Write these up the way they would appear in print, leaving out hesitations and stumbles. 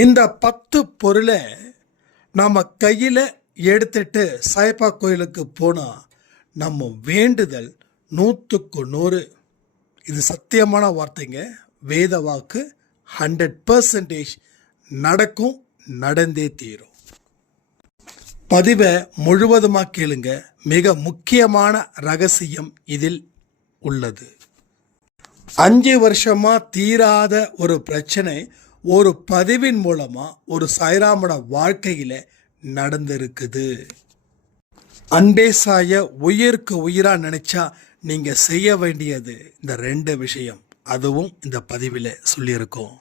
இந்த 10 பொருளை நாம் கையில் எடுத்துட்டு சாயப்பா கோயிலுக்கு போனால் நம்ம வேண்டுதல் 100க்கு 100. இது சத்தியமான வார்த்தைங்க, வேத வாக்கு. 100% நடக்கும், நடந்தே தீரும். பதிவை முழுவதுமாக கேளுங்க, மிக முக்கியமான ரகசியம் இதில் உள்ளது. 5 வருஷமா தீராத ஒரு பிரச்சனை ஒரு பதிவின் மூலமா ஒரு சாய்ராமோட வாழ்க்கையில நடந்திருக்குது. அன்பே சாய உயிருக்கு உயிரா நினைச்சா நீங்க செய்ய வேண்டியது இந்த 2 விஷயம். அதுவும் இந்த பதிவில் சொல்லியிருக்கோம்.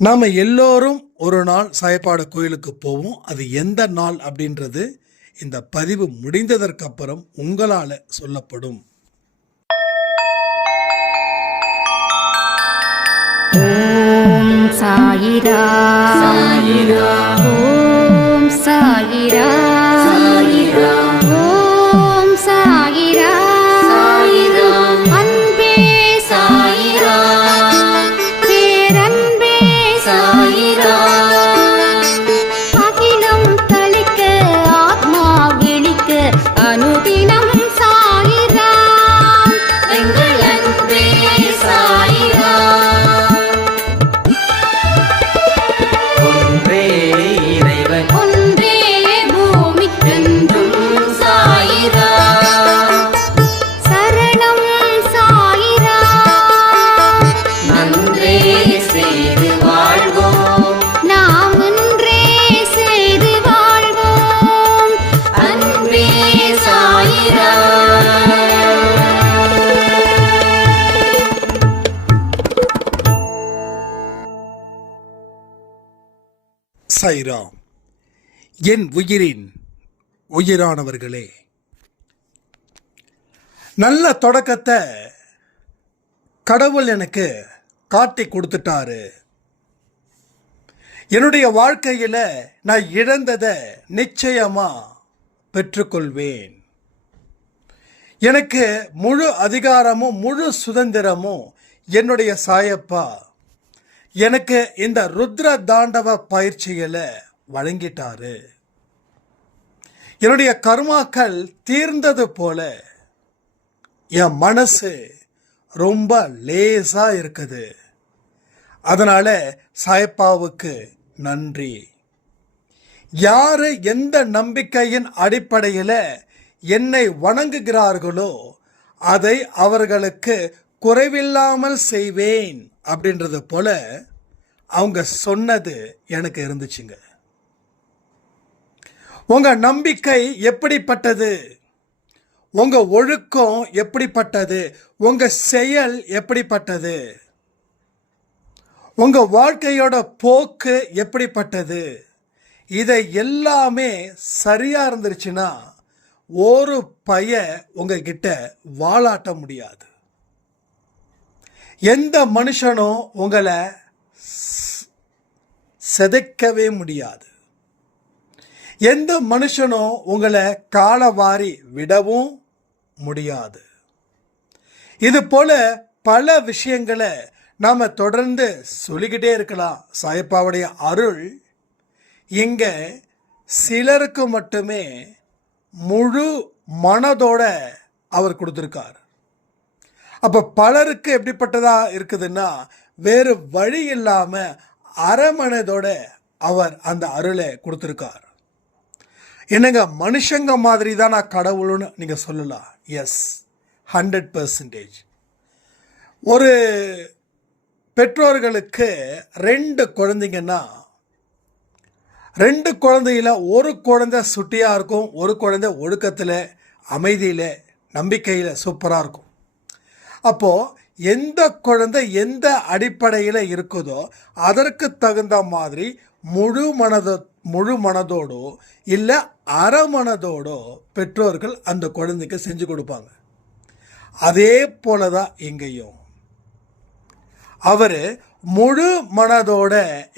நாம எல்லோரும் ஒரு நாள் சாயப்பாட கோயிலுக்கு போவோம். அது எந்த நாள் அப்படின்றது இந்த பதிவு முடிந்ததற்கு அப்புறம் உங்களால சொல்லப்படும். ஓம் சாயிரா சாயிரா, ஓம் சாயிரா சாயிரா, ஓம் சாயிரா சாயிரா, அன்பே சாயிரா, பேரன்பே சாயிரா, அகிலம் தளிக்க ஆத்மா விழிக்க அனுதினம் சாயிரா, எங்கள் அன்பே சாயிரா. சாய்ராம். என் உயிரின் உயிரானவர்களே, நல்ல தொடக்கத்தை கடவுள் எனக்கு காட்டி கொடுத்துட்டாரு. என்னுடைய வாழ்க்கையில் நான் இழந்ததை நிச்சயமா பெற்றுக்கொள்வேன். எனக்கு முழு அதிகாரமும் முழு சுதந்திரமும் என்னுடைய சாயப்பா எனக்கு இந்த ருத்ர தாண்டவ பயிற்சிகளை வழங்கிட்டாரு. என்னுடைய கர்மாக்கள் தீர்ந்தது போல என் மனசு ரொம்ப லேசா இருக்குது. அதனால சாயப்பாவுக்கு நன்றி. யாரு எந்த நம்பிக்கையின் அடிப்படையில் என்னை வணங்குகிறார்களோ அதை அவர்களுக்கு குறைவில்லாமல் செய்வேன் அப்படின்றது போல அவங்க சொன்னது எனக்கு இருந்துச்சுங்க. உங்க நம்பிக்கை எப்படிப்பட்டது, உங்க ஒழுக்கம் எப்படிப்பட்டது, உங்க செயல் எப்படிப்பட்டது, உங்க வாழ்க்கையோட போக்கு எப்படிப்பட்டது, இதை எல்லாமே சரியா இருந்துருச்சுன்னா ஒரு பையன் உங்ககிட்ட வாலாட்ட முடியாது. எந்த மனுஷனும் உங்களை செதைக்கவே முடியாது. எந்த மனுஷனும் உங்களை காலவாரி விடவும் முடியாது. இது போல பல விஷயங்களை நாம் தொடர்ந்து சொல்லிக்கிட்டே இருக்கலாம். சாயப்பாவுடைய அருள் இங்க சிலருக்கு மட்டுமே முழு மனதோட அவர் கொடுத்துருக்கார். அப்போ பலருக்கு எப்படிப்பட்டதா இருக்குதுன்னா வேறு வழி இல்லாமல் அரமனதோட அவர் அந்த அருளை கொடுத்துருக்கார். என்னங்க, மனுஷங்க மாதிரி தான் நான் கடவுள்னு நீங்கள் சொல்லலாம். எஸ், 100%. ஒரு பெற்றோர்களுக்கு 2 குழந்தைங்கன்னா 2 குழந்தையில் ஒரு குழந்தை சுட்டியாக இருக்கும், ஒரு குழந்தை ஒழுக்கத்தில், அமைதியில், நம்பிக்கையில் சூப்பராக இருக்கும். அப்போது எந்த குழந்தை எந்த அடிப்படையில் இருக்குதோ அதற்கு தகுந்த மாதிரி முழு மனதோடோ இல்லை அறமனதோடோ பெற்றோர்கள் அந்த குழந்தைக்கு செஞ்சு கொடுப்பாங்க. அதே போல தான் இங்கேயும் அவர் முழு மனதோட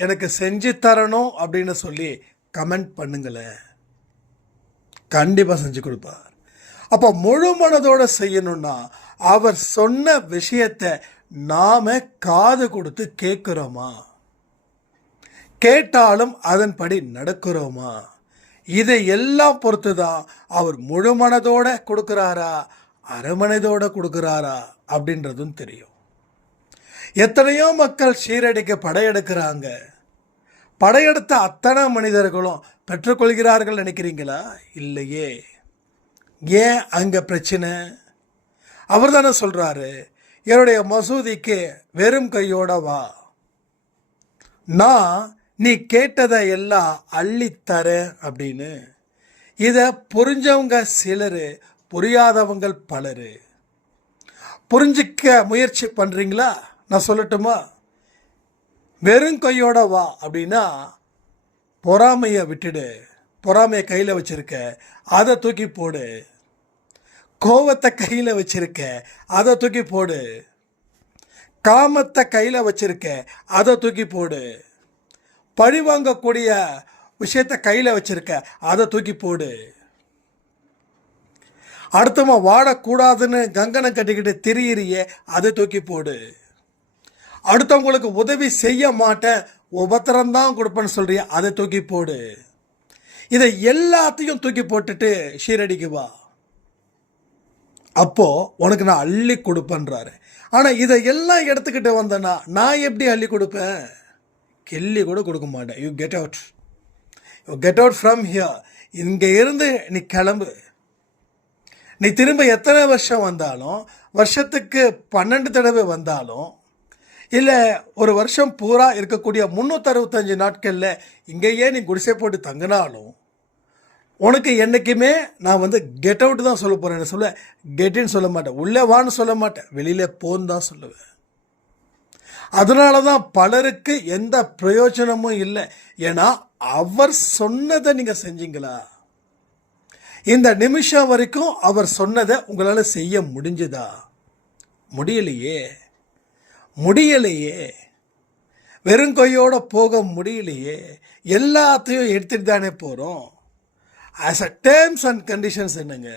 எனக்கு செஞ்சு தரணும் அப்படின்னு சொல்லி கமெண்ட் பண்ணுங்களேன், கண்டிப்பாக செஞ்சு கொடுப்பார். அப்போ முழு மனதோட செய்யணும்னா அவர் சொன்ன விஷயத்தை நாம காது கொடுத்து கேட்குறோமா? கேட்டாலும் அதன்படி நடக்கிறோமா? இதை எல்லாம் பொறுத்து தான் அவர் முழு மனதோட கொடுக்குறாரா, அரைமனதோட கொடுக்குறாரா அப்படின்றதும் தெரியும். எத்தனையோ மக்கள் சீரடிக்க படையெடுக்கிறாங்க. படையெடுத்த அத்தனை மனிதர்களும் பெற்றுக்கொள்கிறார்கள் நினைக்கிறீங்களா? இல்லையே. ஏன் அங்கே பிரச்சனை? அவர் தானே சொல்கிறாரு, என்னுடைய மசூதிக்கு வெறும் கையோட வா, நான் நீ கேட்டதை எல்லாம் அள்ளித்தரேன் அப்படின்னு. இதை புரிஞ்சவங்க சிலர், புரியாதவங்க பலர். புரிஞ்சிக்க முயற்சி பண்ணுறீங்களா? நான் சொல்லட்டுமா? வெறும் கையோட வா அப்படின்னா பொறாமையை விட்டுடு. பொறாமையை கையில் வச்சிருக்க, அதை தூக்கி போடு. கோவத்தை கையில் வச்சிருக்க, அதை தூக்கி போடு. காமத்தை கையில் வச்சிருக்க, அதை தூக்கி போடு. பழி வாங்கக்கூடிய விஷயத்தை கையில் வச்சிருக்க, அதை தூக்கி போடு. அடுத்தவன் வாடக்கூடாதுன்னு கங்கனை கட்டிக்கிட்டு திரியிறியே, அதை தூக்கி போடு. அடுத்தவங்களுக்கு உதவி செய்ய மாட்டேன், உபத்திரம்தான் கொடுப்பேன்னு சொல்றிய, அதை தூக்கி போடு. இதை எல்லாத்தையும் தூக்கி போட்டுட்டு ஷீரடிக்கு வா, அப்போ உனக்கு நான் அள்ளி கொடுப்பேன்றாரு. ஆனால் இதை எல்லாம் எடுத்துக்கிட்டு வந்தேன்னா நான் எப்படி அள்ளி கொடுப்பேன்? கிள்ளி கூட கொடுக்க மாட்டேன். You get out from here. இங்கே இருந்து நீ கிளம்பு. நீ திரும்ப எத்தனை வருஷம் வந்தாலும், வருஷத்துக்கு 12 தடவை வந்தாலும், இல்லை ஒரு வருஷம் பூரா இருக்கக்கூடிய 365 நாட்களில் இங்கேயே நீ குடிசை போட்டு தங்கினாலும், உனக்கு என்றைக்குமே நான் கெட் அவுட் தான் சொல்ல போகிறேன். சொல்ல கெட்டின்னு சொல்ல மாட்டேன், உள்ளே வான்னு சொல்ல மாட்டேன், வெளியில் போன்னு தான் சொல்லுவேன். அதனால தான் பலருக்கு எந்த பிரயோஜனமும் இல்லை. ஏன்னா அவர் சொன்னதை நீங்கள் செஞ்சீங்களா? இந்த நிமிஷம் வரைக்கும் அவர் சொன்னதை உங்களால் செய்ய முடிஞ்சுதா? முடியலையே. வெறும் கையோட போக முடியலையே. எல்லாத்தையும் எடுத்துகிட்டு தானே போகிறோம். As a terms and conditions என்னங்க?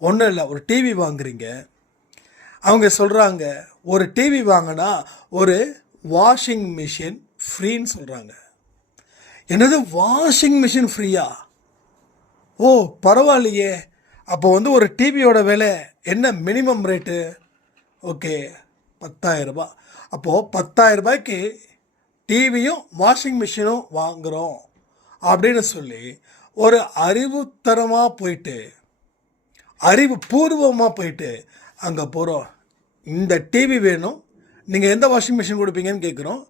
ஒன்றும் இல்லை. ஒரு டிவி வாங்குறீங்க, அவங்க சொல்கிறாங்க ஒரு டிவி வாங்கினா ஒரு வாஷிங் மிஷின் ஃப்ரீன்னு சொல்கிறாங்க. என்னது, வாஷிங் மிஷின் ஃப்ரீயா? ஓ பரவாயில்லையே. அப்போ ஒரு டிவியோட விலை என்ன மினிமம் ரேட்டு? ஓகே 10,000 ரூபாய். அப்போது 10,000 ரூபாய்க்கு டிவியும் வாஷிங் மிஷினும் வாங்குகிறோம் அப்படின்னு சொல்லி ஒரு அறிவுத்தரமாக போயிட்டு, அறிவுபூர்வமாக போயிட்டு அங்கே போகிறோம். இந்த டிவி வேணும், நீங்கள் எந்த வாஷிங் மிஷின் கொடுப்பீங்கன்னு கேட்குறோம்.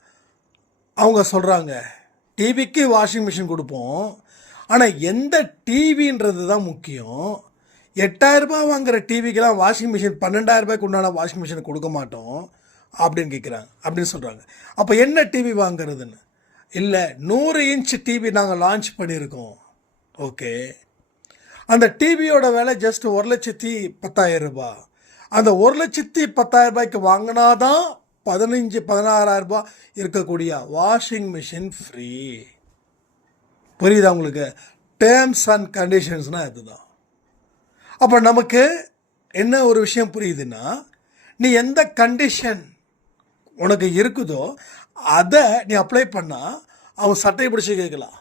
அவங்க சொல்கிறாங்க டிவிக்கு வாஷிங் மிஷின் கொடுப்போம், ஆனால் எந்த டிவின்றது தான் முக்கியம். 8,000 ரூபாய் வாங்குகிற டிவிக்கெலாம் வாஷிங் மிஷின் 12,000 ரூபாய்க்கு உண்டான வாஷிங் மிஷினை கொடுக்க மாட்டோம் அப்படின்னு கேட்குறாங்க, அப்படின்னு சொல்கிறாங்க. அப்போ என்ன டிவி வாங்குறதுன்னு? இல்லை 100 இன்ச் டிவி நாங்கள் லான்ச் பண்ணியிருக்கோம். ஓகே, அந்த டிவியோட விலை ஜஸ்ட் 1,10,000 ரூபாய். அந்த 1,10,000 ரூபாய்க்கு வாங்கினா தான் 15,000-16,000 ரூபாய் இருக்கக்கூடிய வாஷிங் மிஷின் ஃப்ரீ. புரியுதா உங்களுக்கு? டேர்ம்ஸ் அண்ட் கண்டிஷன்ஸ்னால் இதுதான். அப்போ நமக்கு என்ன ஒரு விஷயம் புரியுதுன்னா, நீ எந்த கண்டிஷன் உனக்கு இருக்குதோ அதை நீ அப்ளை பண்ணால் அவன் சட்டையை பிடிச்சி கேட்கலாம்.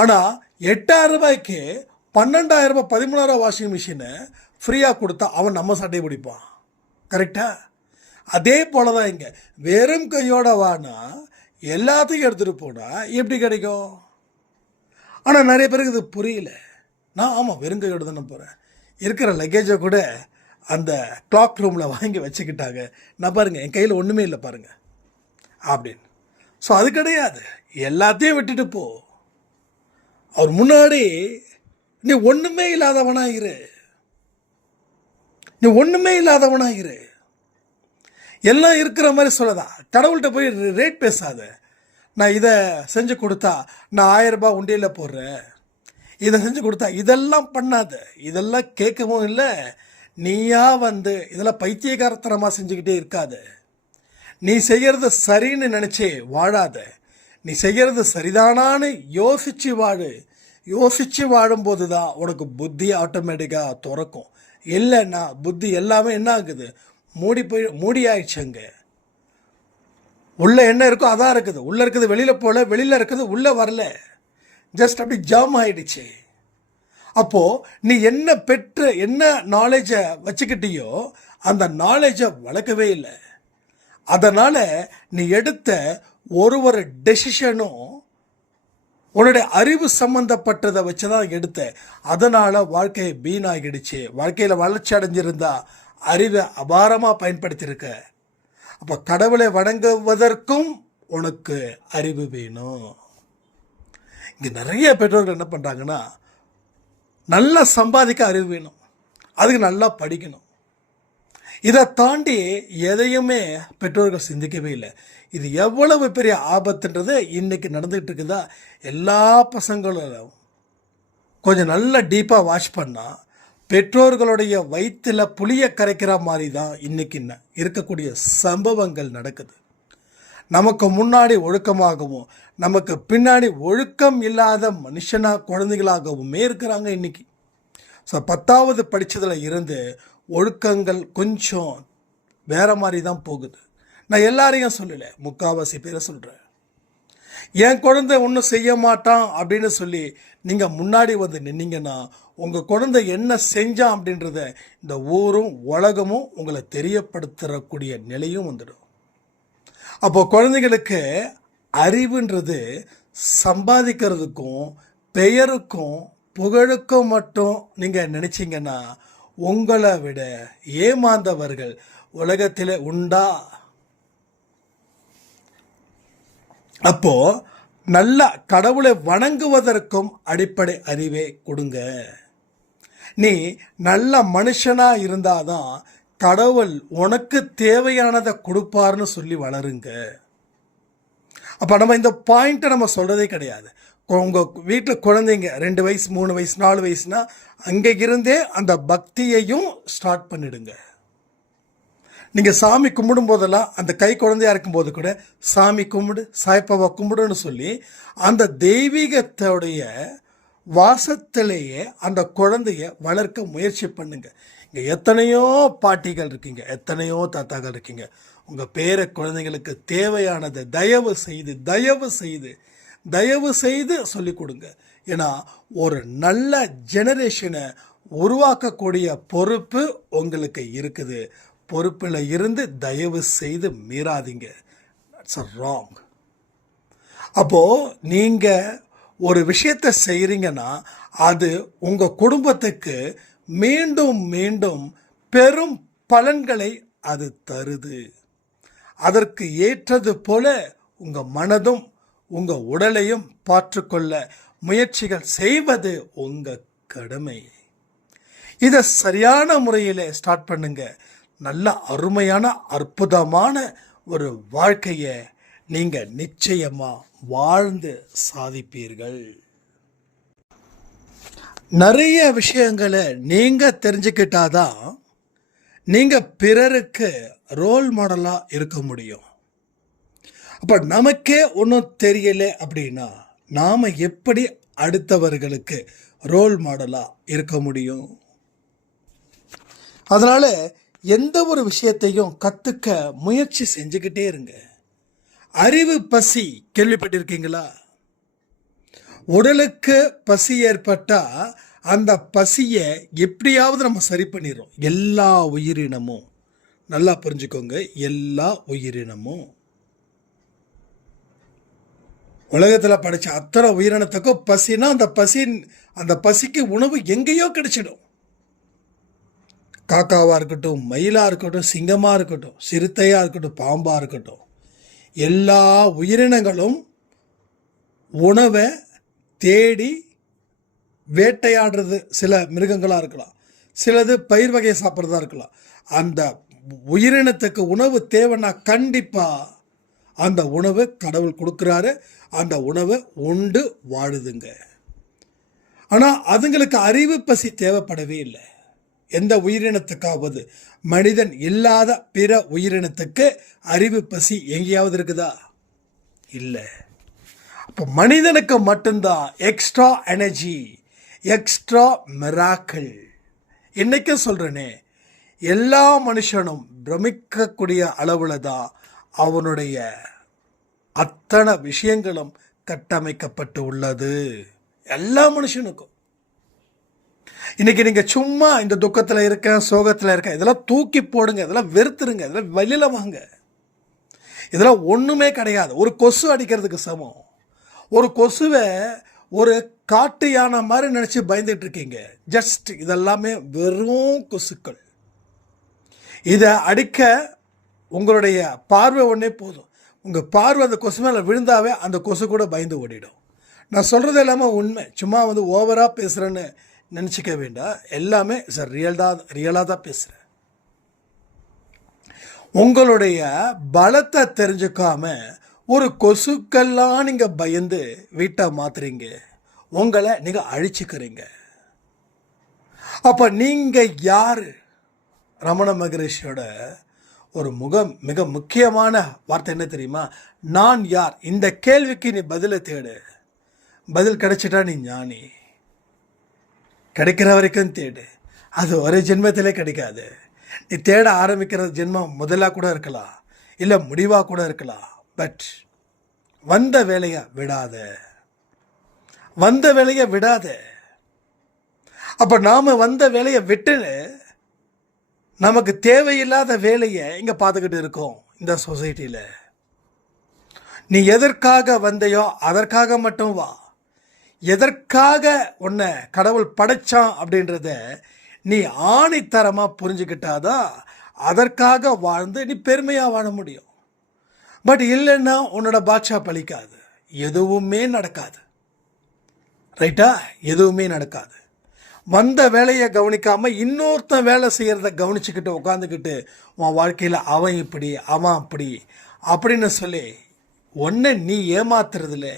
ஆனால் 8,000 ரூபாய்க்கு 12,000 ரூபாய் 13,000 வாஷிங் மிஷினை ஃப்ரீயாக கொடுத்தா அவன் நம்ம சட்டையை பிடிப்பான். கரெக்டாக? அதே போல தான் இங்கே வெறும் கையோட வானா எல்லாத்தையும் எடுத்துகிட்டு போனால் எப்படி கிடைக்கும்? ஆனால் நிறைய பேருக்கு இது புரியல. நான் ஆமாம் வெறும் கையோடு தானே போகிறேன், இருக்கிற லக்கேஜை கூட அந்த கிளாக் ரூமில் வாங்கி வச்சுக்கிட்டாங்க, நான் பாருங்கள் என் கையில் ஒன்றுமே இல்லை பாருங்கள் அப்படின்னு. ஸோ அது கிடையாது, எல்லாத்தையும் விட்டுட்டு போ. அவர் முன்னாடி நீ ஒன்றுமே இல்லாதவனாக இரு, எல்லாம் இருக்கிற மாதிரி சொல்லதா. கடவுள்கிட்ட போய் ரேட் பேசாத. நான் இதை செஞ்சு கொடுத்தா நான் 1000 ரூபாய் உண்டியில் போடுறேன், இதை செஞ்சு கொடுத்தா இதெல்லாம் பண்ணாத, இதெல்லாம் கேட்கவும் இல்லை. நீயா இதெல்லாம் பைத்தியகாரத்தனமாக செஞ்சுக்கிட்டே இருக்காத. நீ செய்கிறது சரின்னு நினச்சி வாழாத. நீ செய்கிறது சரிதானான்னு யோசிச்சு வாழும்போது தான் உனக்கு புத்தி ஆட்டோமேட்டிக்காக திறக்கும். இல்லைன்னா புத்தி எல்லாமே என்ன ஆகுது, மூடி ஆயிடுச்சுங்க. உள்ள என்ன இருக்கோ அதான் இருக்குது. உள்ளே இருக்குது வெளியில் போகல, வெளியில் இருக்குது உள்ளே வரல. ஜஸ்ட் அப்படி ஜாம் ஆயிடுச்சு. அப்போது நீ என்ன பெற்று என்ன நாலேஜை வச்சுக்கிட்டியோ அந்த நாலேஜை வளர்க்கவே இல்லை. அதனால் நீ எடுத்த ஒரு டெசிஷனும் உன்னுடைய அறிவு சம்பந்தப்பட்டதை வச்சு தான் எடுத்த. அதனால் வாழ்க்கை வீணாகிடுச்சு. வாழ்க்கையில் வளர்ச்சி அடைஞ்சிருந்தா அறிவை அபாரமாக பயன்படுத்தியிருக்க. அப்போ கடவுளை வணங்குவதற்கும் உனக்கு அறிவு வேணும். இங்கே நிறைய பெற்றோர்கள் என்ன பண்ணுறாங்கன்னா, நல்லா சம்பாதிக்க அறிவு வேணும், அதுக்கு நல்லா படிக்கணும். இதை தாண்டி எதையுமே பெற்றோர்கள் சிந்திக்கவே இல்லை. இது எவ்வளவு பெரிய ஆபத்துன்றது இன்றைக்கி நடந்துகிட்டு இருக்குதா. எல்லா பசங்களும் கொஞ்சம் நல்லா டீப்பாக வாட்ச் பண்ணால் பெற்றோர்களுடைய வயிற்றில் புளியை கரைக்கிற மாதிரி தான் இன்றைக்கி இருக்கக்கூடிய சம்பவங்கள் நடக்குது. நமக்கு முன்னாடி ஒழுக்கமாகவும் நமக்கு பின்னாடி ஒழுக்கம் இல்லாத மனுஷனாக குழந்தைகளாகவுமே இருக்கிறாங்க இன்றைக்கி. ஸோ 10வது படித்ததில் இருந்து ஒழுக்கங்கள் கொஞ்சம் வேறு மாதிரி தான் போகுது. நான் எல்லாரையும் சொல்லலை, முக்கால்வாசி பேரை சொல்கிறேன். என் குழந்தை ஒன்றும் செய்ய மாட்டான் அப்படின்னு சொல்லி நீங்கள் முன்னாடி வந்து நின்னீங்கன்னா உங்கள் குழந்தை என்ன செஞ்சான் அப்படின்றத இந்த ஊரும் உலகமும் உங்களை தெரியப்படுத்தக்கூடிய நிலையும் வந்துடும். அப்போ குழந்தைங்களுக்கு அறிவுன்றது சம்பாதிக்கிறதுக்கும் பெயருக்கும் புகழுக்கும் மட்டும் நீங்கள் நினச்சிங்கன்னா உங்களை விட ஏமாந்தவர்கள் உலகத்தில் உண்டா? அப்போ நல்ல கடவுளை வணங்குவதற்கும் அடிப்படை அறிவை கொடுங்க. நீ நல்ல மனுஷனாக இருந்தாதான் கடவுள் உனக்கு தேவையானதை கொடுப்பார்னு சொல்லி வளருங்க. அப்போ நம்ம இந்த பாயிண்ட்டை நம்ம சொல்கிறதே கிடையாது. உங்கள் வீட்டில் குழந்தைங்க 2 வயசு 3 வயசு 4 வயசுனா அங்கே இருந்தே அந்த பக்தியையும் ஸ்டார்ட் பண்ணிடுங்க. நீங்கள் சாமி கும்பிடும் போதெல்லாம் அந்த கை குழந்தையாக இருக்கும்போது கூட சாமி கும்பிடு, சாய்ப்பாவை கும்பிடுன்னு சொல்லி அந்த தெய்வீகத்தோடைய வாசத்திலேயே அந்த குழந்தைய வளர்க்க முயற்சி பண்ணுங்க. இங்கே எத்தனையோ பாட்டிகள் இருக்கீங்க, எத்தனையோ தாத்தாக்கள் இருக்கீங்க. உங்கள் பேர குழந்தைங்களுக்கு தேவையானதை தயவு செய்து சொல்லிக் கொடுங்க. ஏன்னா ஒரு நல்ல ஜெனரேஷனை உருவாக்கக்கூடிய பொறுப்பு உங்களுக்கு இருக்குது. பொறுப்பில் இருந்து தயவு செய்து மீறாதீங்க. It's wrong. அப்போது நீங்கள் ஒரு விஷயத்தை செய்கிறீங்கன்னா அது உங்கள் குடும்பத்துக்கு மீண்டும் மீண்டும் பெரும் பலன்களை அது தருது. அதற்கு ஏற்றது போல உங்கள் மனதும் உங்கள் உடலையும் பார்த்துக்கொள்ள முயற்சிகள் செய்வது உங்கள் கடமை. இதை சரியான முறையில் ஸ்டார்ட் பண்ணுங்க. நல்ல அருமையான அற்புதமான ஒரு வாழ்க்கையை நீங்கள் நிச்சயமாக வாழ்ந்து சாதிப்பீர்கள். நிறைய விஷயங்களை நீங்கள் தெரிஞ்சுக்கிட்டாதான் நீங்கள் பிறருக்கு ரோல் மாடலாக இருக்க முடியும். அப்போ நமக்கே ஒன்றும் தெரியலை அப்படின்னா நாம் எப்படி அடுத்தவர்களுக்கு ரோல் மாடலாக இருக்க முடியும்? அதனால் எந்த ஒரு விஷயத்தையும் கற்றுக்க முயற்சி செஞ்சுக்கிட்டே இருங்க. அறிவு பசி கேள்விப்பட்டிருக்கீங்களா? உடலுக்கு பசி ஏற்பட்டால் அந்த பசியை எப்படியாவது நம்ம சரி பண்ணிடுறோம். எல்லா உயிரினமும், நல்லா புரிஞ்சுக்கோங்க, எல்லா உயிரினமும் உலகத்தில் படித்த அத்தனை உயிரினத்துக்கும் பசினா அந்த பசிக்கு உணவு எங்கேயோ கிடைச்சிடும். காக்காவாக இருக்கட்டும், மயிலாக இருக்கட்டும், சிங்கமாக இருக்கட்டும், சிறுத்தையாக இருக்கட்டும், பாம்பாக இருக்கட்டும், எல்லா உயிரினங்களும் உணவை தேடி வேட்டையாடுறது. சில மிருகங்களாக இருக்கலாம், சிலது பயிர் வகையை சாப்பிட்றதா இருக்கலாம். அந்த உயிரினத்துக்கு உணவு தேவைன்னா கண்டிப்பாக அந்த உணவு கடவுள் கொடுக்குறாரு. அந்த உணவை உண்டு வாழுதுங்க. ஆனால் அதுங்களுக்கு அறிவு பசி தேவைப்படவே இல்லை. எந்த உயிரினத்துக்காவது, மனிதன் இல்லாத பிற உயிரினத்துக்கு அறிவு பசி எங்கேயாவது இருக்குதா? இல்லை. அப்போ மனிதனுக்கு மட்டும்தான் எக்ஸ்ட்ரா எனர்ஜி, எக்ஸ்ட்ரா மிராக்கிள். இன்றைக்கும் சொல்கிறேனே, எல்லா மனுஷனும் பிரமிக்கக்கூடிய அளவில் தான் அவனுடைய அத்தனை விஷயங்களும் கட்டமைக்கப்பட்டு உள்ளது எல்லா மனுஷனுக்கும். இன்னைக்கு நீங்கள் சும்மா இந்த துக்கத்தில் இருக்க, சோகத்தில் இருக்க, இதெல்லாம் தூக்கி போடுங்க, இதெல்லாம் வெறுத்துருங்க, இதெல்லாம் வெளியில் வாங்க. இதெல்லாம் ஒன்றுமே கிடையாது. ஒரு கொசு அடிக்கிறதுக்கு சமம். ஒரு கொசுவை ஒரு காட்டு யானை மாதிரி நினச்சி பயந்துட்டு இருக்கீங்க. ஜஸ்ட் இதெல்லாமே வெறும் கொசுக்கள். இதை அடிக்க உங்களுடைய பார்வை ஒன்றே போதும். உங்கள் பார்வை அந்த கொசு மேலே விழுந்தாவே அந்த கொசு கூட பயந்து ஓடிடும். நான் சொல்கிறது எல்லாமே உண்மை. சும்மா ஓவராக பேசுகிறேன்னு நினச்சிக்க வேண்டாம். எல்லாமே சார் ரியலாக தான் பேசுகிறேன். உங்களுடைய பலத்தை தெரிஞ்சுக்காம ஒரு கொசுக்கெல்லாம் நீங்கள் பயந்து வீட்டை மாற்றுறீங்க. உங்களை நீங்கள் அழிச்சுக்கிறீங்க. அப்போ நீங்கள் யார்? ரமண மகரிஷியோட ஒரு மிக முக்கியமான வார்த்தை என்ன தெரியுமா? நான் யார்? இந்த கேள்விக்கு நீ பதிலை தேடு. பதில் கிடைச்சிட்டா நீ ஞானி. கிடைக்கிற வரைக்கும் தேடு. அது ஒரு ஜென்மத்திலே கிடைக்காது. நீ தேட ஆரம்பிக்கிற ஜென்மம் முதலாக கூட இருக்கலாம், இல்லை முடிவாக கூட இருக்கலாம். பட் வந்த வேலையை விடாத. அப்போ நாம் வந்த வேலையை விட்டுன்னு நமக்கு தேவையில்லாத வேலையை இங்கே பார்த்துக்கிட்டு இருக்கோம் இந்த சொசைட்டியில். நீ எதற்காக வந்தையோ அதற்காக மட்டும் வா. எதற்காக உன்னை கடவுள் படைச்சான் அப்படின்றத நீ ஆணித்தரமாக புரிஞ்சுக்கிட்டாதான் அதற்காக வாழ்ந்து நீ பெருமையாக வாழ முடியும். பட் இல்லைன்னா உன்னோட பாட்சா பலிக்காது, எதுவுமே நடக்காது. ரைட்டா? எதுவுமே நடக்காது. வந்த வேலையை கவனிக்காமல் இன்னொருத்தன் வேலை செய்கிறத கவனிச்சுக்கிட்டு உட்காந்துக்கிட்டு உன் வாழ்க்கையில் அவன் இப்படி அவன் அப்படி அப்படின்னு சொல்லி ஒன்றை நீ ஏமாத்துறதுல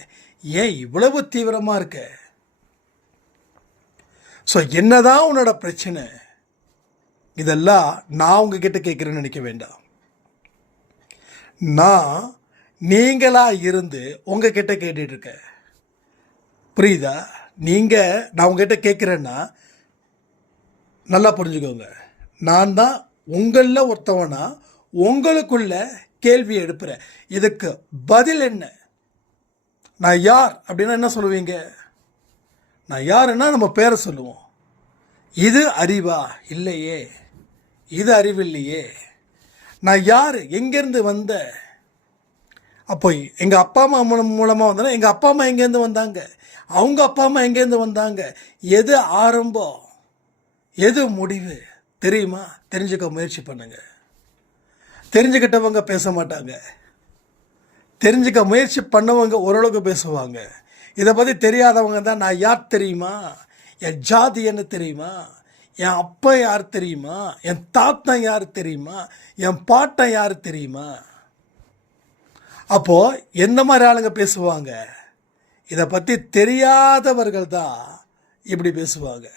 ஏன் இவ்வளவு தீவிரமாக இருக்க? ஸோ என்னதான் உன்னோட பிரச்சனை? இதெல்லாம் நான் உங்ககிட்ட கேட்குறேன்னு நினைக்க வேண்டாம். நான் நீங்களாக இருந்து உங்ககிட்ட கேட்டுட்ருக்கேன். புரியுதா? நான் உங்ககிட்ட கேட்குறேன்னா நல்லா புரிஞ்சுக்கோங்க. நான் தான் உங்களில் ஒருத்தவனா உங்களுக்குள்ள கேள்வி எழுப்புகிறேன். இதுக்கு பதில் என்ன? நான் யார் அப்படின்னா என்ன சொல்லுவீங்க? நான் யாருன்னா நம்ம பேரை சொல்லுவோம். இது அறிவா? இல்லையே. இது அறிவில்லையே. நான் யார்? எங்கேருந்து வந்த? அப்போ எங்கள் அப்பா அம்மா மூலமாக வந்தேன்னா எங்கள் அப்பா அம்மா எங்கேருந்து வந்தாங்க? அவங்க அப்பா அம்மா எங்கேருந்து வந்தாங்க? எது ஆரம்பம், எது முடிவு தெரியுமா? தெரிஞ்சுக்க முயற்சி பண்ணுங்க. தெரிஞ்சுக்கிட்டவங்க பேச மாட்டாங்க. தெரிஞ்சுக்க முயற்சி பண்ணவங்க ஓரளவுக்கு பேசுவாங்க. இதை பற்றி தெரியாதவங்க தான் நான் யார் தெரியுமா, என் ஜாதி என்ன தெரியுமா, என் அப்பா யார் தெரியுமா, என் தாத்தன் யார் தெரியுமா, என் பாட்டன் யார் தெரியுமா. அப்போது எந்த மாதிரி ஆளுங்க பேசுவாங்க? இதை பற்றி தெரியாதவர்கள் தான் இப்படி பேசுவாங்க.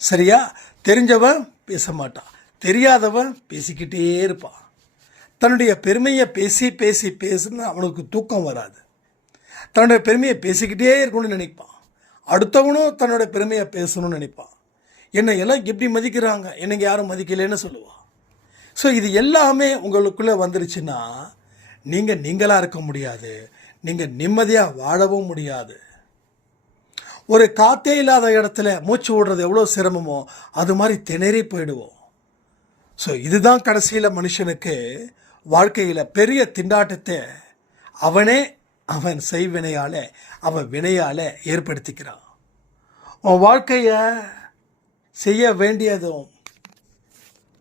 சரியா? தெரிஞ்சவன் பேச மாட்டான், தெரியாதவன் பேசிக்கிட்டே இருப்பான். தன்னுடைய பெருமையை பேசுன்னு அவனுக்கு தூக்கம் வராது. தன்னுடைய பெருமையை பேசிக்கிட்டே இருக்கணும்னு நினைப்பான். அடுத்தவனும் தன்னோட பெருமையை பேசணும்னு நினைப்பான். என்னை எல்லாம் எப்படி மதிக்கிறாங்க, என்னைக்கு யாரும் மதிக்கலைன்னு சொல்லுவான். ஸோ இது எல்லாமே உங்களுக்குள்ளே வந்துருச்சுன்னா நீங்கள் நீங்களாக இருக்க முடியாது, நீங்கள் நிம்மதியாக வாழவும் முடியாது. ஒரு காற்றே இல்லாத இடத்துல மூச்சு விடுறது எவ்வளோ சிரமமோ அது மாதிரி திணறி போயிடுவோம். ஸோ இதுதான் கடைசியில் மனுஷனுக்கு வாழ்க்கையில் பெரிய திண்டாட்டத்தை அவன் செய்வினையால் அவன் வினையால் ஏற்படுத்திக்கிறான். உன் வாழ்க்கையை செய்ய வேண்டியதும்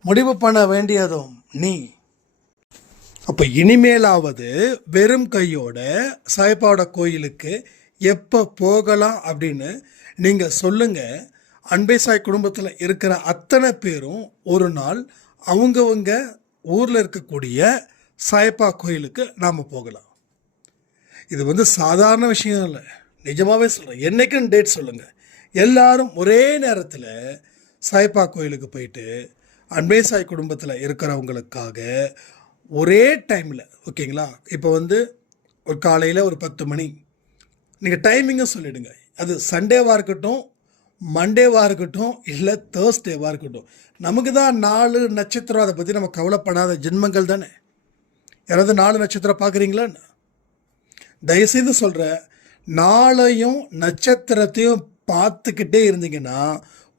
முடிவு பண்ண வேண்டியதும் நீ. அப்போ இனிமேலாவது வெறும் கையோட சாய்பாவோட கோயிலுக்கு எப்போ போகலாம் அப்படின்னு நீங்கள் சொல்லுங்கள். அன்பே சாய் குடும்பத்தில் இருக்கிற அத்தனை பேரும் ஒரு நாள் அவங்கவங்க ஊரில் இருக்கக்கூடிய சாய்பா கோயிலுக்கு நாம் போகலாம். இது சாதாரண விஷயம் இல்லை, நிஜமாகவே சொல்கிறேன். என்றைக்குன்னு டேட் சொல்லுங்கள். எல்லாரும் ஒரே நேரத்தில் சாய்பா கோயிலுக்கு போயிட்டு அன்பே சாய் குடும்பத்தில் இருக்கிறவங்களுக்காக ஒரே டைமில், ஓகேங்களா? இப்போ ஒரு காலையில் ஒரு 10 மணி நீங்கள் டைமிங்கும் சொல்லிவிடுங்க. அது சண்டேவாக இருக்கட்டும், மண்டேவாக இருக்கட்டும், இல்லை தேர்ஸ்டேவாக இருக்கட்டும். நமக்கு தான் 4 நட்சத்திரம், அதை பற்றி நம்ம கவலைப்படாத ஜென்மங்கள் தானே. யாராவது 4 நட்சத்திரம் பார்க்குறீங்களா? தயவுசெய்து சொல்கிறேன், நாளையும் நட்சத்திரத்தையும் பார்த்துக்கிட்டே இருந்தீங்கன்னா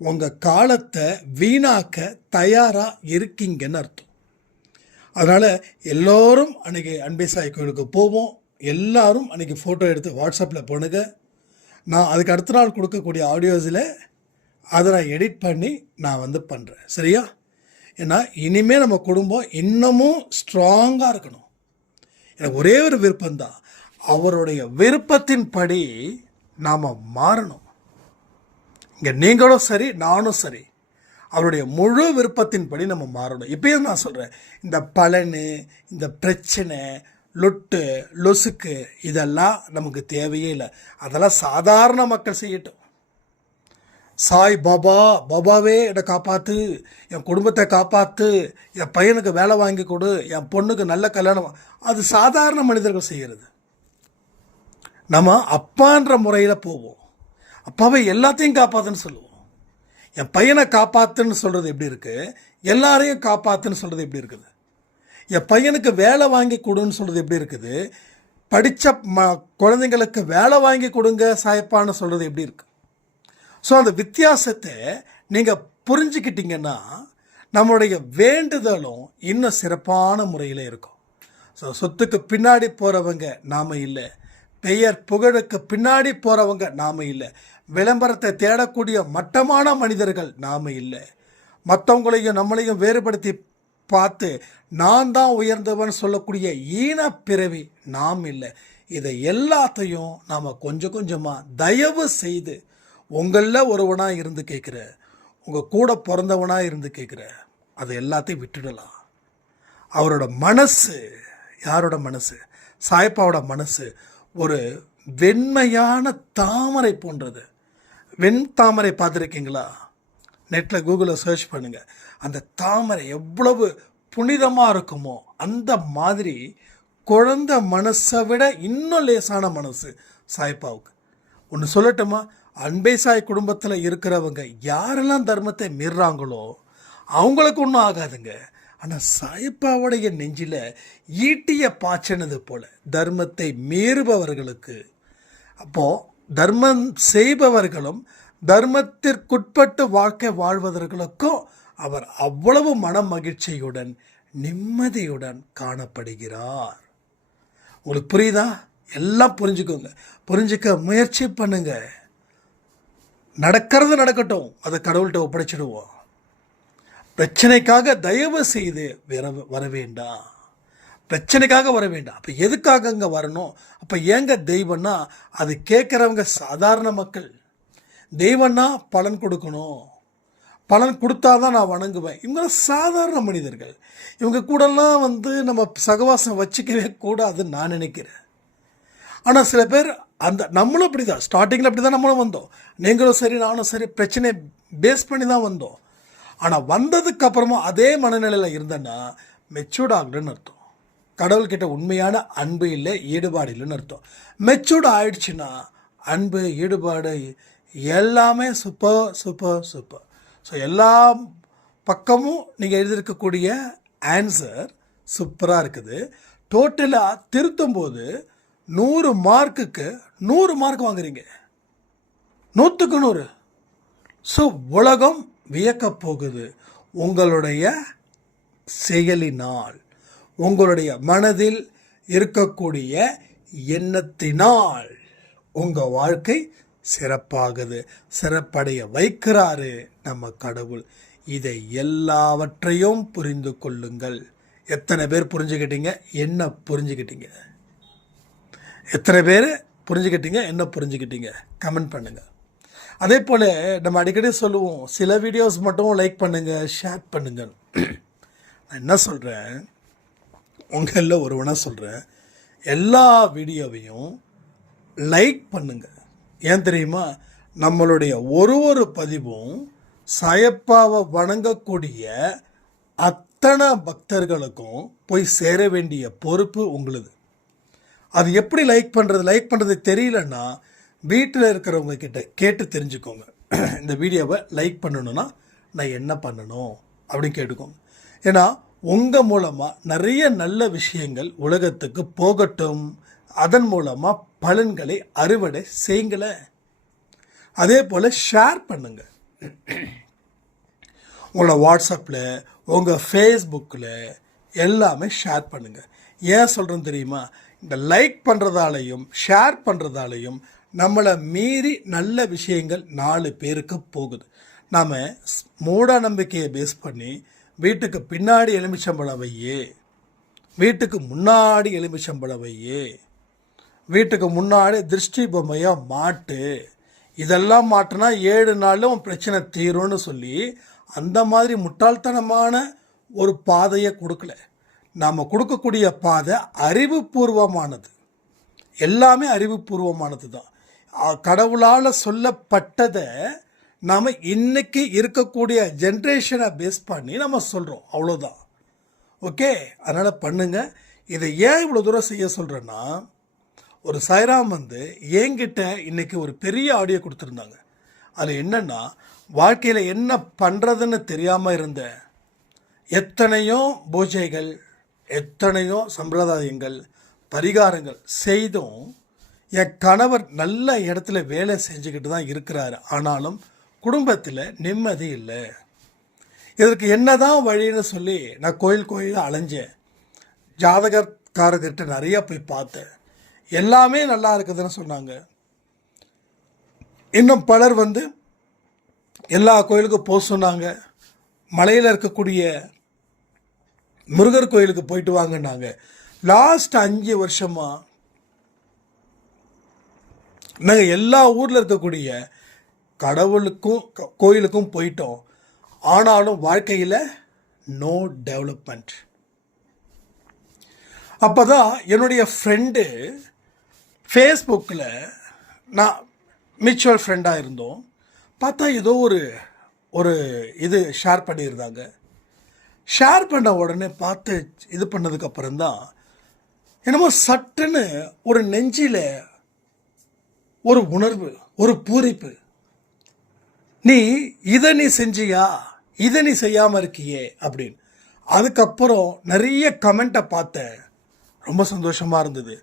உங்கள் காலத்தை வீணாக்க தயாராக இருக்கீங்கன்னு அர்த்தம். அதனால் எல்லோரும் அன்றைக்கி அன்பே சாய் கோயிலுக்கு போவோம். எல்லாரும் அன்றைக்கி ஃபோட்டோ எடுத்து வாட்ஸ்அப்பில் பண்ணுங்க. நான் அதுக்கு அடுத்த நாள் கொடுக்கக்கூடிய ஆடியோஸில் அதை நான் எடிட் பண்ணி நான் பண்ணுறேன். சரியா? ஏன்னா இனிமேல் நம்ம குடும்பம் இன்னமும் ஸ்ட்ராங்காக இருக்கணும். எனக்கு ஒரே ஒரு விருப்பம்தான், அவருடைய விருப்பத்தின்படி நாம் மாறணும். இங்கே நீங்களும் சரி நானும் சரி, அவருடைய முழு விருப்பத்தின்படி நம்ம மாறணும். இப்பயும் நான் சொல்கிறேன், இந்த பலனு, இந்த பிரச்சனை, லொட்டு லொசுக்கு இதெல்லாம் நமக்கு தேவையே இல்லை. அதெல்லாம் சாதாரண மக்கள் செய்யட்டும். சாய் பாபா, பாபாவே என்னை காப்பாற்று, என் குடும்பத்தை காப்பாற்று, என் பையனுக்கு வேலை வாங்கி கொடு, என் பொண்ணுக்கு நல்ல கல்யாணம், அது சாதாரண மனிதர்கள் செய்கிறது. நம்ம அப்பான்ற முறையில் போவோம். அப்பாவை எல்லாத்தையும் காப்பாற்றுன்னு சொல்லுவோம். என் பையனை காப்பாற்றுன்னு சொல்கிறது எப்படி இருக்குது? எல்லாரையும் காப்பாற்றுன்னு சொல்கிறது எப்படி இருக்குது? என் பையனுக்கு வேலை வாங்கி கொடுன்னு சொல்கிறது எப்படி இருக்குது? படித்த குழந்தைங்களுக்கு வேலை வாங்கி கொடுங்க சாயப்பான்னு சொல்கிறது எப்படி இருக்குது? ஸோ அந்த வித்தியாசத்தை நீங்கள் புரிஞ்சுக்கிட்டீங்கன்னா நம்மளுடைய வேண்டுதலும் இன்னும் சிறப்பான முறையில் இருக்கும். ஸோ சொத்துக்கு பின்னாடி போகிறவங்க நாம் இல்லை, பெயர் புகழுக்கு பின்னாடி போகிறவங்க நாம் இல்லை, விளம்பரத்தை தேடக்கூடிய மட்டமான மனிதர்கள் நாம் இல்லை, மற்றவங்களையும் நம்மளையும் வேறுபடுத்தி பார்த்து நான் தான் உயர்ந்தவன் சொல்லக்கூடிய ஈனப்பிறவி நாம் இல்லை. இதை எல்லாத்தையும் நாம் கொஞ்சம் கொஞ்சமாக தயவு செய்து உங்களில் ஒருவனாக இருந்து கேட்குற, உங்கள் கூட பிறந்தவனாக இருந்து கேட்குற, அதை எல்லாத்தையும் விட்டுடலாம். அவரோட மனசு, யாரோட மனசு? சாயப்பாவோட மனசு ஒரு வெண்மையான தாமரை போன்றது. வெண் தாமரை பார்த்துருக்கீங்களா? நெட்டில் கூகுளில் சர்ச் பண்ணுங்கள். அந்த தாமரை எவ்வளவு புனிதமாக இருக்குமோ அந்த மாதிரி குழந்தை மனசை விட இன்னும் லேசான மனசு சாய்ப்பாவுக்கு. ஒன்று சொல்லட்டுமா? அன்பே சாய் குடும்பத்தில் இருக்கிறவங்க யாரெல்லாம் தர்மத்தை மீறுறாங்களோ அவங்களுக்கு ஒன்றும் ஆகாதுங்க. ஆனால் சாயப்பாவுடைய நெஞ்சில் ஈட்டிய பாய்ச்சினது போல தர்மத்தை மீறுபவர்களுக்கு, அப்போது தர்மம் செய்பவர்களும் தர்மத்திற்குட்பட்டு வாழ்க்கை வாழ்வதற்கும் அவர் அவ்வளவு மன மகிழ்ச்சியுடன் நிம்மதியுடன் காணப்படுகிறார். உங்களுக்கு புரியுதா? எல்லாம் புரிஞ்சுக்கோங்க, புரிஞ்சுக்க முயற்சி பண்ணுங்க. நடக்கிறது நடக்கட்டும், அதை கடவுள்கிட்ட ஒப்படைச்சிடுவோம். பிரச்சனைக்காக தயவு செய்து வர வேண்டாம், பிரச்சனைக்காக வர வேண்டாம். அப்போ எதுக்காக அங்கே வரணும்? அப்போ ஏங்க தெய்வம்னா அது கேட்குறவங்க சாதாரண மக்கள். தெய்வம்னா பலன் கொடுக்கணும், பலன் கொடுத்தாதான் நான் வணங்குவேன். இவங்க சாதாரண மனிதர்கள். இவங்க கூடலாம் நம்ம சகவாசம் வச்சுக்கவே கூடாதுன்னு நான் நினைக்கிறேன். ஆனால் சில பேர் நம்மளும் அப்படி தான், ஸ்டார்டிங்கில் அப்படி தான் நம்மளும் வந்தோம். நீங்களும் சரி நானும் சரி பிரச்சனையை பேஸ் பண்ணி தான் வந்தோம். ஆனால் வந்ததுக்கு அப்புறமா அதே மனநிலையில் இருந்தேன்னா மெச்சூர்ட் ஆகலன்னு அர்த்தம். கடவுள்கிட்ட உண்மையான அன்பு இல்லை, ஈடுபாடு இல்லைன்னு அர்த்தம். மெச்சூர்டு ஆயிடுச்சுன்னா அன்பு, ஈடுபாடு எல்லாமே சூப்பர் சூப்பர் சூப்பர். ஸோ எல்லா பக்கமும் நீங்கள் எழுதியிருக்கக்கூடிய ஆன்சர் சூப்பராக இருக்குது. டோட்டலாக திருத்தும் போது 100 மார்க்குக்கு 100 மார்க் வாங்குறீங்க, 100க்கு 100. ஸோ உலகம் வியக்கப் போகுது உங்களுடைய செயலினால், உங்களுடைய மனதில் இருக்கக்கூடிய எண்ணத்தினால். உங்கள் வாழ்க்கை சிறப்பாகுது, சிறப்படைய வைக்கிறாரு நம்ம கடவுள். இதை எல்லாவற்றையும் புரிந்து கொள்ளுங்கள். எத்தனை பேர் புரிஞ்சுக்கிட்டீங்க? என்ன புரிஞ்சுக்கிட்டீங்க? எத்தனை பேர் புரிஞ்சுக்கிட்டீங்க? என்ன புரிஞ்சுக்கிட்டீங்க? கமெண்ட் பண்ணுங்கள். அதே போல் நம்ம அடிக்கடி சொல்லுவோம், சில வீடியோஸ் மட்டும் லைக் பண்ணுங்கள், ஷேர் பண்ணுங்கள். நான் என்ன சொல்கிறேன், உங்களில் ஒருவனாக சொல்கிறேன், எல்லா வீடியோவையும் லைக் பண்ணுங்கள். ஏன் தெரியுமா? நம்மளுடைய ஒரு பதிவும் சாயப்பாவை வணங்கக்கூடிய அத்தனை பக்தர்களுக்கும் போய் சேர வேண்டிய பொறுப்பு உங்களுது. அது எப்படி லைக் பண்ணுறது தெரியலன்னா வீட்டில் இருக்கிறவங்க கிட்ட கேட்டு தெரிஞ்சுக்கோங்க. இந்த வீடியோவை லைக் பண்ணணுன்னா நான் என்ன பண்ணணும் அப்படின்னு கேட்டுக்கோங்க. ஏன்னா உங்கள் மூலமாக நிறைய நல்ல விஷயங்கள் உலகத்துக்கு போகட்டும். அதன் மூலமாக பலன்களை அறுவடை செய்யுங்களேன். அதே போல் ஷேர் பண்ணுங்க. உங்களோட வாட்ஸ்அப்பில், உங்கள் ஃபேஸ்புக்கில் எல்லாமே ஷேர் பண்ணுங்கள். ஏன் சொல்கிறேன்னு தெரியுமா? இந்த லைக் பண்ணுறதாலையும் ஷேர் பண்ணுறதாலையும் நம்மளை மீறி நல்ல விஷயங்கள் 4 பேருக்கு போகுது. நாம் மூட நம்பிக்கையை பேஸ் பண்ணி வீட்டுக்கு பின்னாடி எலுமிச்சம்பழம் வையே, வீட்டுக்கு முன்னாடி எலுமிச்சம்பழம் வையே, வீட்டுக்கு முன்னாடி திருஷ்டி பொம்மையாக மாட்டு, இதெல்லாம் மாட்டினா 7 நாளும் பிரச்சனை தீரும்னு சொல்லி அந்த மாதிரி முட்டாள்தனமான ஒரு பாதையை கொடுக்கல. நாம் கொடுக்கக்கூடிய பாதை அறிவுபூர்வமானது. எல்லாமே அறிவுபூர்வமானது தான். கடவுளால் சொல்லப்பட்டதை நாம் இன்னைக்கு இருக்கக்கூடிய ஜென்ரேஷனை பேஸ் பண்ணி நம்ம சொல்கிறோம், அவ்வளோதான். ஓகே, அதனால் பண்ணுங்கள். இதை ஏன் இவ்வளோ தூரம் செய்ய சொல்கிறேன்னா, ஒரு சாய்ராம் என்கிட்ட இன்றைக்கி ஒரு பெரிய ஆடியோ கொடுத்துருந்தாங்க. அது என்னென்னா, வாழ்க்கையில் என்ன பண்ணுறதுன்னு தெரியாமல் இருந்த எத்தனையோ பூஜைகள், எத்தனையோ சம்பிரதாயங்கள், பரிகாரங்கள் செய்தும் என் கணவர் நல்ல இடத்துல வேலை செஞ்சுக்கிட்டு தான் இருக்கிறாரு. ஆனாலும் குடும்பத்தில் நிம்மதி இல்லை. இதற்கு என்னதான் வழின்னு சொல்லி நான் கோயில் அலைஞ்சேன். ஜாதகக்காரர்கிட்ட நிறையா போய் பார்த்தேன். எல்லாமே நல்லா இருக்குதுன்னு சொன்னாங்க. இன்னும் பலர் எல்லா கோயிலுக்கும் போக சொன்னாங்க. மலையில் இருக்கக்கூடிய முருகர் கோயிலுக்கு போயிட்டு வாங்கினாங்க. லாஸ்ட் 5 வருஷமாக நாங்கள் எல்லா ஊரில் இருக்கக்கூடிய கடவுளுக்கும் கோயிலுக்கும் போயிட்டோம். ஆனாலும் வாழ்க்கையில் நோ டெவலப்மெண்ட். அப்போ தான் என்னுடைய ஃப்ரெண்டு ஃபேஸ்புக்கில், நான் மியூச்சுவல் ஃப்ரெண்டாக இருந்தோம், பார்த்தா ஏதோ ஒரு இது ஷேர் பண்ணியிருந்தாங்க. ஷேர் பண்ண உடனே பார்த்து இது பண்ணதுக்கப்புறம் தான் என்னமோ சட்டுன்னு ஒரு நெஞ்சில் ஒரு உணர்வு, ஒரு பூரிப்பு. நீ செஞ்சியா, இதை நீ செய்யாமல் இருக்கியே அப்படின்னு. அதுக்கப்புறம் நிறைய கமெண்ட்டை பார்த்தேன். ரொம்ப சந்தோஷமாக இருந்தது.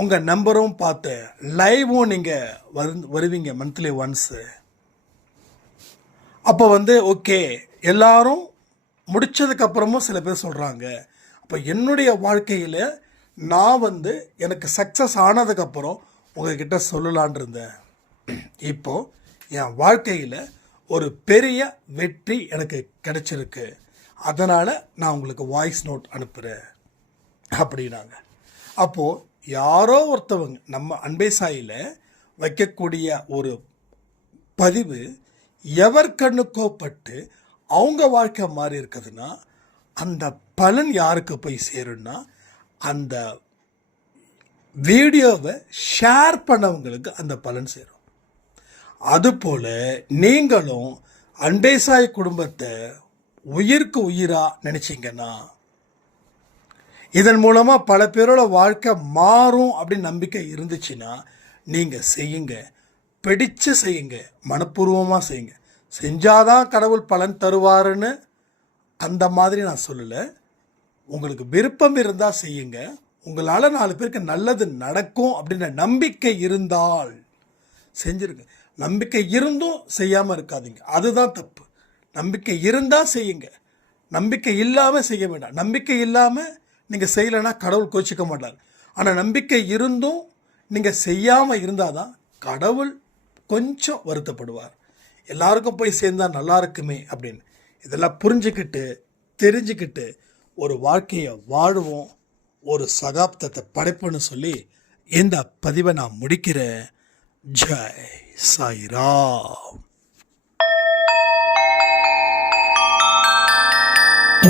உங்கள் நம்பரும் பார்த்தேன். லைவும் நீங்கள் வருவீங்க மந்த்லி ஒன்ஸு. அப்போ ஓகே, எல்லாரும் முடித்ததுக்கப்புறமும் சில பேர் சொல்கிறாங்க. அப்போ என்னுடைய வாழ்க்கையில் நான் எனக்கு சக்ஸஸ் ஆனதுக்கப்புறம் உங்ககிட்ட சொல்லலான் இருந்தேன். இப்போது என் வாழ்க்கையில் ஒரு பெரிய வெற்றி எனக்கு கிடைச்சிருக்கு. அதனால் நான் உங்களுக்கு வாய்ஸ் நோட் அனுப்புகிறேன் அப்படின்னாங்க. அப்போது யாரோ ஒருத்தவங்க நம்ம அன்பே சாயில் வைக்கக்கூடிய ஒரு பதிவு எவர் கண்ணுக்கோ பட்டு அவங்க வாழ்க்கை மாறி இருக்குதுன்னா, அந்த பலன் யாருக்கு போய் சேரும்னா, அந்த வீடியோவை ஷேர் பண்ணவங்களுக்கு அந்த பலன் சேரும். அதுபோல் நீங்களும் அன்பே சாய் குடும்பத்தை உயிருக்கு உயிராக நினச்சிங்கன்னா, இதன் மூலமாக பல பேரோட வாழ்க்கை மாறும் அப்படின்னு நம்பிக்கை இருந்துச்சுன்னா நீங்கள் செய்யுங்க. பிடிச்சு செய்யுங்க, மனப்பூர்வமாக செய்யுங்க. செஞ்சாதான் கடவுள் பலன் தருவாருன்னு அந்த மாதிரி நான் சொல்லலை. உங்களுக்கு விருப்பம் இருந்தால் செய்யுங்க. உங்களால் 4 பேருக்கு நல்லது நடக்கும் அப்படின்ற நம்பிக்கை இருந்தால் செஞ்சுருங்க. நம்பிக்கை இருந்தும் செய்யாமல் இருக்காதீங்க, அதுதான் தப்பு. நம்பிக்கை இருந்தால் செய்யுங்க, நம்பிக்கை இல்லாமல் செய்ய வேண்டாம். நம்பிக்கை இல்லாமல் நீங்கள் செய்யலைன்னா கடவுள் கோச்சிக்க மாட்டார். ஆனால் நம்பிக்கை இருந்தும் நீங்கள் செய்யாமல் இருந்தால் தான் கடவுள் கொஞ்சம் வருத்தப்படுவார். எல்லாருக்கும் போய் சேர்ந்தால் நல்லா இருக்குமே அப்படின்னு. இதெல்லாம் புரிஞ்சுக்கிட்டு தெரிஞ்சுக்கிட்டு ஒரு வாழ்க்கையை வாழுவோம், ஒரு சகாப்தத்தை படைப்புன்னு சொல்லி இந்த பதிவை நான் முடிக்கிறேன். ஜெய் சாய்ராம்.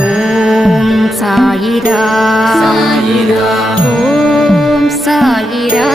ஓம் சாயிராம். ஓம் சாயிராம்.